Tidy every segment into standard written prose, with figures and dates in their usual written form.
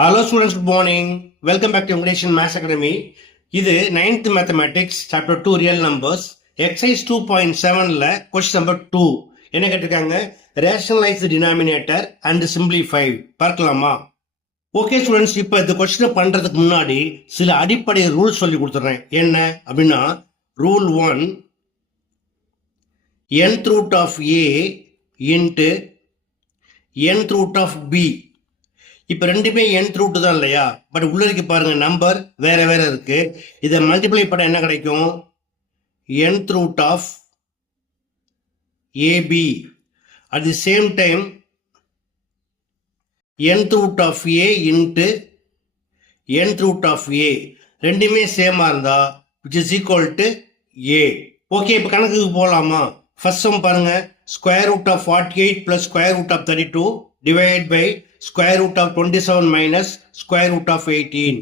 Hello students, good morning. Welcome back to English and Maths Academy. இது 9th Mathematics Chapter 2 Real Numbers Exercise 2.7ல Question number 2 என்ன கேட்டிருக்காங்க? Rationalize the denominator and simplify. பார்க்கலாமா? Okay students, இப்போ இந்த கொஸ்டினை பண்றதுக்கு முன்னாடி சில அடிப்படை ரூல்ஸ் சொல்லி கொடுத்துறேன். என்ன அப்படின்னா, rule 1, nth root of a into nth root of b. இப்போ ரெண்டுமே nth ரூட் தான் இல்லையா? பட் உள்ள இருக்கு பாருங்க, நம்பர் வேற வேற இருக்கு. இதை மல்டிப்ளை பண்ண என்ன கிடைக்கும்? nth root of AB at the same time nth root of A into nth root of A ரெண்டுமே சேமா இருந்தா which is equal to a. Okay, இப்போ கணக்குக்கு போகலாமா? ஃபர்ஸ்ட் சம் பாருங்க, square root of 48 plus square root of 32 divide by square root of 27 minus square root of 18.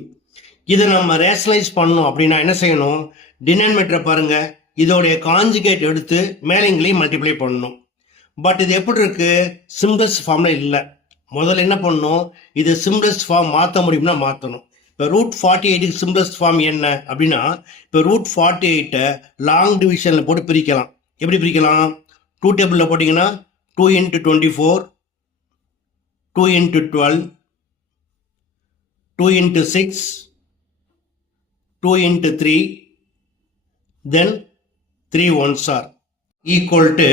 இதை நம்ம rationalise பண்ணணும் அப்படின்னா என்ன செய்யணும்? டினாமினேட்டரை பாருங்க, இதோடைய காஞ்சுகேட் எடுத்து மேலேங்களையும் மல்டிப்ளை பண்ணணும். பட் இது எப்படி இருக்கு? சிம்பிளஸ்ட் ஃபார்ம்ல இல்லை. முதல்ல என்ன பண்ணணும்? இது சிம்பிளஸ்ட் ஃபார்ம் மாற்ற முடியும்னா மாற்றணும். இப்போ ரூட் 48க்கு சிம்பிளஸ்ட் ஃபார்ம் என்ன அப்படின்னா, இப்போ ரூட் 48 லாங் டிவிஷனில் போட்டு பிரிக்கலாம். எப்படி பிரிக்கலாம்? 2 டேபிளில் போட்டிங்கன்னா 2 into 24, 2 into 12, 2 into 6, 2 into 3, then 3 ones are equal to,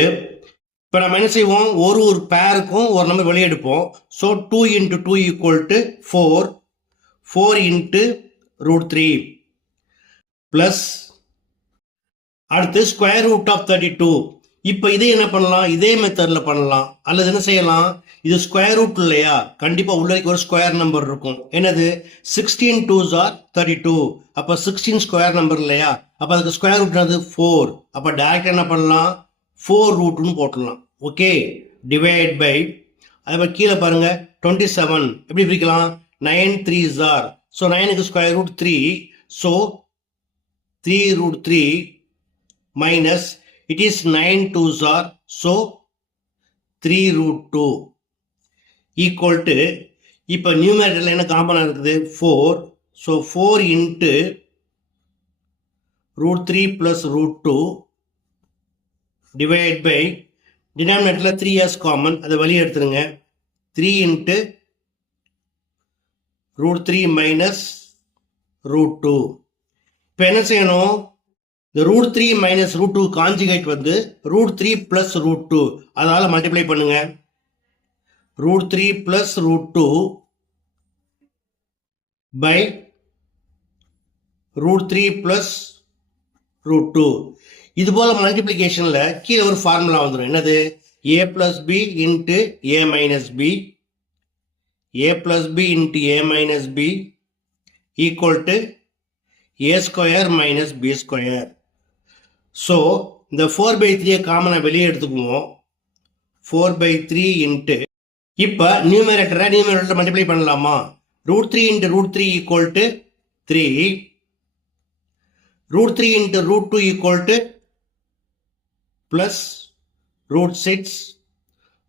இப்போ நம்ம என்ன செய்வோம்? ஒரு பேருக்கும் ஒரு நம்பர் வெளியே எடுப்போம். So 2 into 2 equal to 4, 4 into root 3 plus அடுத்து ஸ்கொயர் ரூட் ஆஃப் 32. இப்போ இதே என்ன பண்ணலாம்? இதே மெத்தடில் பண்ணலாம். அல்லது என்ன செய்யலாம்? இது ஸ்கொயர் ரூட் இல்லையா? கண்டிப்பாக உள்ள ஒரு ஸ்கொயர் நம்பர் இருக்கும். என்னது? 16 2s are 32. அப்போ 16 ஸ்கொயர் நம்பர் இல்லையா? அப்போ அதுக்கு ஸ்கொயர் ரூட் என்னது? 4. அப்போ டைரக்டாக என்ன பண்ணலாம்? 4 ரூட்னு போட்டுடலாம். ஓகே, டிவைட் பை, அதே கீழே பாருங்க 27 எப்படி பிரிக்கலாம்? 9 3s are, ஸோ 9க்கு square root 3, so 3 root 3 minus it is 9 2s are, so 3 root 2 equal to, இப்போ நியூமரேட்டர்ல என்ன காமனா இருக்குது? 4, so 4 into root 3 plus root 2 divided by, denominatorல 3 as common, அதை வெளியே எடுத்துருங்க. 3 into root 3 minus root 2. இப்போ என்ன செய்யணும்? இந்த ரூட் 3 மைனஸ் ரூட் 2 காஞ்சுகேட் வந்து ரூட் 3 பிளஸ் ரூட் 2, அதனால மல்டிப்ளை பண்ணுங்க. Root 3 plus root 2 by root 3 plus root 2. இது போல மல்டிப்ளிகேஷன்ல கீழே ஒரு ஃபார்முலா வந்துடும். என்னது? A plus B into A minus B, A plus B into A minus B equal to A square minus B square. So இந்த 4/3 காமனை வெளியே எடுத்துக்குவோம். 4/3 இன்ட்டு, இப்போ நியூமரேட்டரை மல்டிப்ளை பண்ணலாமா? Root 3 into root 3 equal to 3, root 3 into root 2 equal to plus root 6,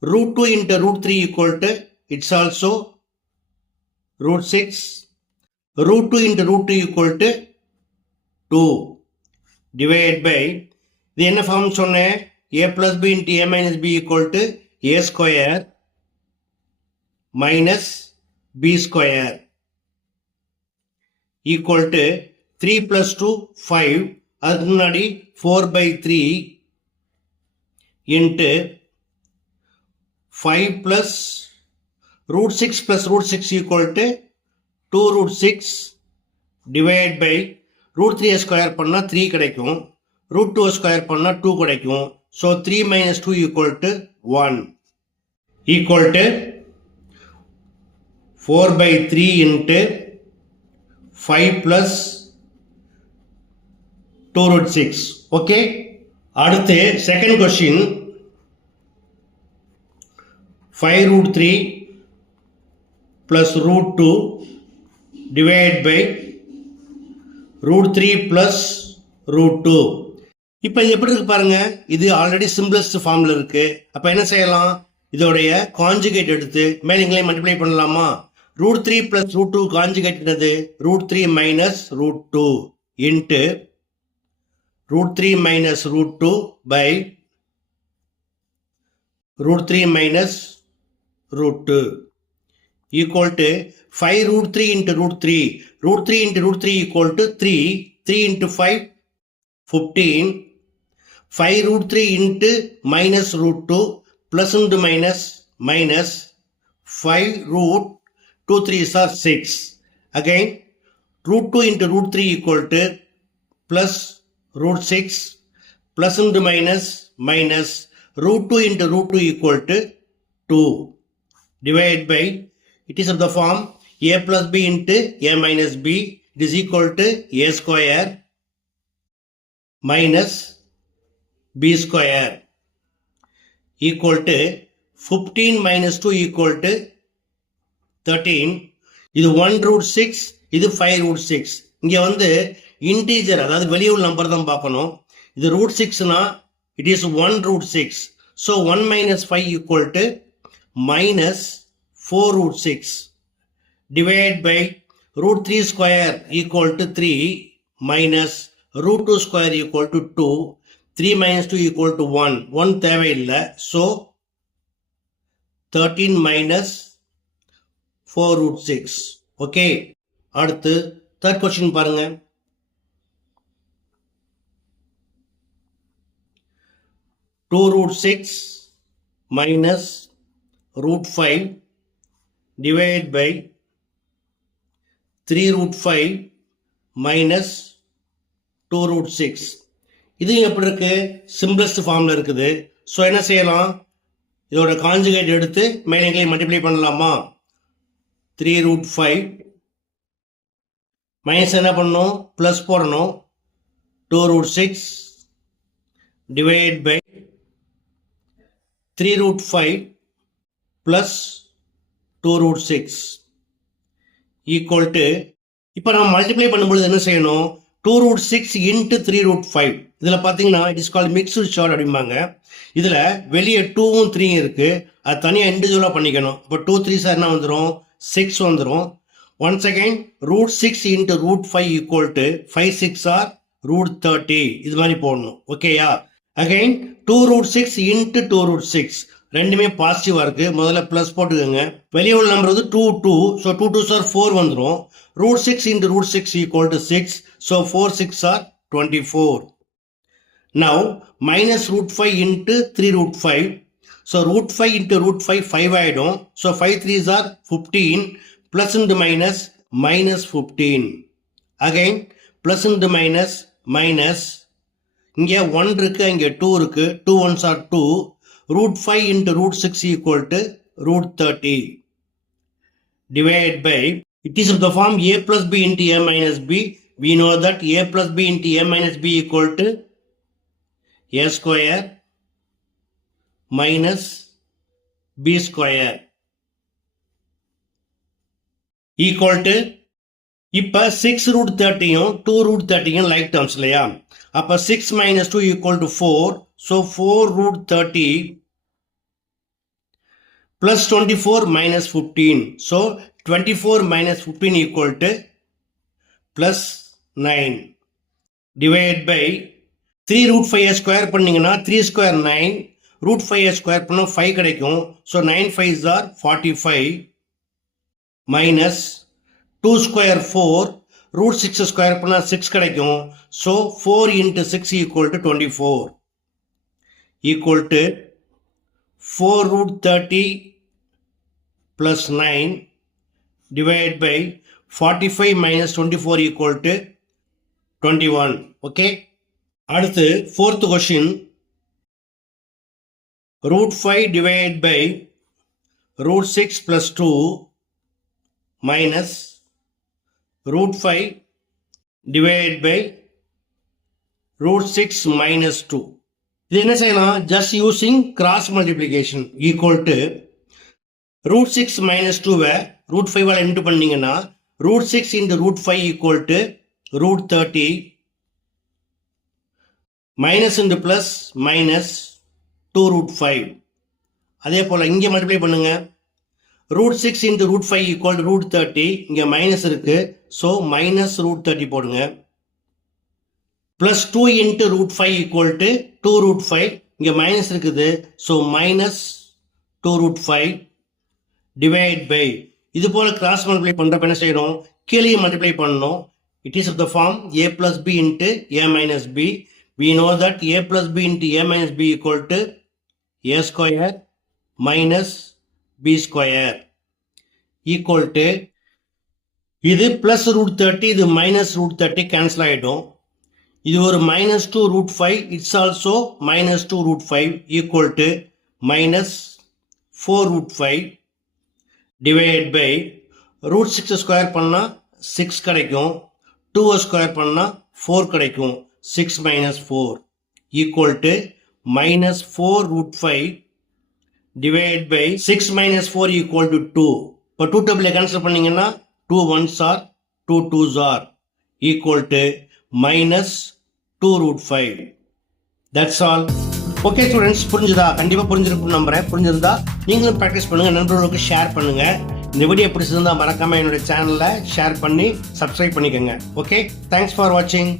root 2 into root 3 equal to it's also root 6, root 2 into root 2 equal to 2 divided by, இது என்ன form சொன்னேன்? a plus b into a minus b equal to a square minus b square equal to 3 plus 2 5, அதுக்கு முன்னாடி 4/3 into 5 plus root 6 plus root 6 equal to 2 root 6 divided by root 3 square பண்ணால் 3 கிடைக்கும், root 2 square பண்ணால் 2 கிடைக்கும். So 3 minus 2 equal to 1 equal to 4/3 into 5 plus 2 root 6. Okay, அடுத்து second question, 5 root 3 plus root 2 divide by root 3 plus root 2. இப்போ இது எப்படி இருக்கு பாருங்க, இது ஆல்ரெடி சிம்பிளஸ்ட் ஃபார்ம்ல இருக்கு. அப்போ என்ன செய்யலாம்? இதோடைய காஞ்சுகேட் எடுத்து மேலே இங்கேயும் மல்டிப்ளை பண்ணலாமா? root 3 plus root 2 conjugate என்னது root 3 minus root 2 into root 3 minus root 2 by root 3 minus root 2 equal to 5 root 3 into root 3. Root 3 into root 3 equal to 3. 3 into 5, 15. 5 root 3 into minus root 2 plus into minus minus 5 root 2 3s are 6. Again root 2 into root 3 equal to plus root 6 plus into minus minus root 2 into root 2 equal to 2 divided by it is of the form a plus b into a minus b. It is equal to a square minus b square equal to 15 minus 2 equal to 13. இது 1 root 6, இது 5 root 6. இங்க வந்து integer அதாவது வெளியுள்ள number தான் பார்க்கணும். இது root 6னா it is 1 root 6. So 1 minus 5 equal to minus 4 root 6 divided by root 3 square equal to 3 minus root 2 square equal to 2. 3 minus 2 equal to 1. 1 தேவையில்லை. So 13 minus 4 root 6. Okay. அடுத்து third question பாருங்க. 2 root 6 minus root 5 divided by 3 root 5 minus 2 root 6. இது எப்படி இருக்கு? Simplest ஃபார்ம்ல இருக்குது. So என்ன செய்யலாம்? இதோட கான்ஜுகேட் எடுத்து மேலே மல்டிப்ளை பண்ணலாமா? 3 root 5 மைனஸ் என்ன பண்ணணும்? ப்ளஸ் போடணும். 2 root 6 divided by 3 root 5 plus 2 root 6 equal to இப்போ நம்ம மல்டிப்ளை பண்ணும்பொழுது என்ன செய்யணும்? 2 root 6 into 3 root 5. இதில் பார்த்தீங்கன்னா it is called mixed short அப்படிம்பாங்க. இதில் வெளியே 2ம் 3ம் இருக்கு. அது தனியாக இண்டிவிஜுவலாக பண்ணிக்கணும். இப்போ 2 3 சார் என்ன வந்துடும்? 6 வந்துடும். Once again root 6 into root 5 equal to 5 6 are root 30. இது மாதிரி போடணும். ஓகேயா? அகைன் 2 root 6 into 2 root 6 ரெண்டுமே பாசிட்டிவா இருக்கு. முதல்ல பிளஸ் போட்டுக்கோங்க. வெளியே உள்ள நம்பர் வந்து 2 2. ஸோ 2 2 சார் 4 வந்துடும். root 6 into root 6 equal to 6. So 4 6 are 24. Now minus root 5 into 3 root 5. So root 5 into root 5 5 ஆயிடும். So 5 3s are 15. Plus into minus minus 15. Again plus into minus minus. இங்கே 1 இருக்கு, இங்கே 2 இருக்கு. 2 1s are 2. Root 5 into root 6 equal to root 30 divided by it is of the form a plus b into a minus b. We know that a plus b into a minus b equal to a square minus b square equal to இப்போ 6 root 30யும் 2 root 30யும் like terms இல்லையா? அப்போ 6 minus 2 equal to 4. So 4 root 30 plus 24 minus 15. So 24 minus 15 equal to plus 9 divided by 3 root 5 square பண்ணிங்கன்னா 3 square 9. root 5 square பண்ணா 5 கிடைக்கும். So 9 5s are 45 minus 2 square 4. root 6 square பண்ணா 6 கிடைக்கும். So 4 into 6 equal to 24 equal to 4 root 30 plus 9 divided by 45 minus 24 equal to 21. Okay. அடுத்து fourth question. root 5 divided by root 6 plus 2 minus root 5 divided by root 6 minus 2. இது என்ன செய்யலாம்? just using cross multiplication equal to root 6 minus 2வை root 5 all into பண்ணீங்கன்னா root 6 into root 5 equal to root 30 minus into plus minus 2 root 5. அதே போல் இங்கே multiply பண்ணுங்க. Root 6 into root 5 equal root 30. இங்கே minus இருக்கு, so minus root 30 போடுங்க. Plus 2 into root 5 equal to 2 root 5. இங்கே minus இருக்குது, so minus 2 root 5 divide by, இது போல கிராஸ் மல்டிப்ளை பண்ணுறப்ப என்ன செய்யணும், கீழே மல்டிப்ளை பண்ணணும். It is of the form a plus b into a minus b. We know that a plus b into a minus b equal to a square minus b square equal to, இது plus root 30, இது minus root 30 cancel ஆயிடும். இது ஒரு minus 2 root 5, it's also minus 2 root 5 equal to minus 4 root 5 divided by root 6 square பண்ணா 6 கிடைக்கும், 2 square பண்ணா 4 கிடைக்கும். 6 minus 4 equal to minus 4 root 5 divided by 6 minus 4 equal to 2. இப்போ 2 டேபிளை கேன்சல் பண்ணீங்கன்னா 2 1s are 2 2s are equal to minus 2 root 5. That's all. Okay students, புரிஞ்சுதா? கண்டிப்பாக புரிஞ்சிருக்கும் நம்புறேன். புரிஞ்சிருந்தா நீங்களும் ப்ராக்டிஸ் பண்ணுங்க, நண்பர்களுக்கு ஷேர் பண்ணுங்க. இந்த வீடியோ பிடிச்சிருந்தா மறக்காம என்னோட சேனலை ஷேர் பண்ணி சப்ஸ்கிரைப் பண்ணிக்கோங்க. ஓகே, தேங்க்ஸ் ஃபார் வாட்சிங்.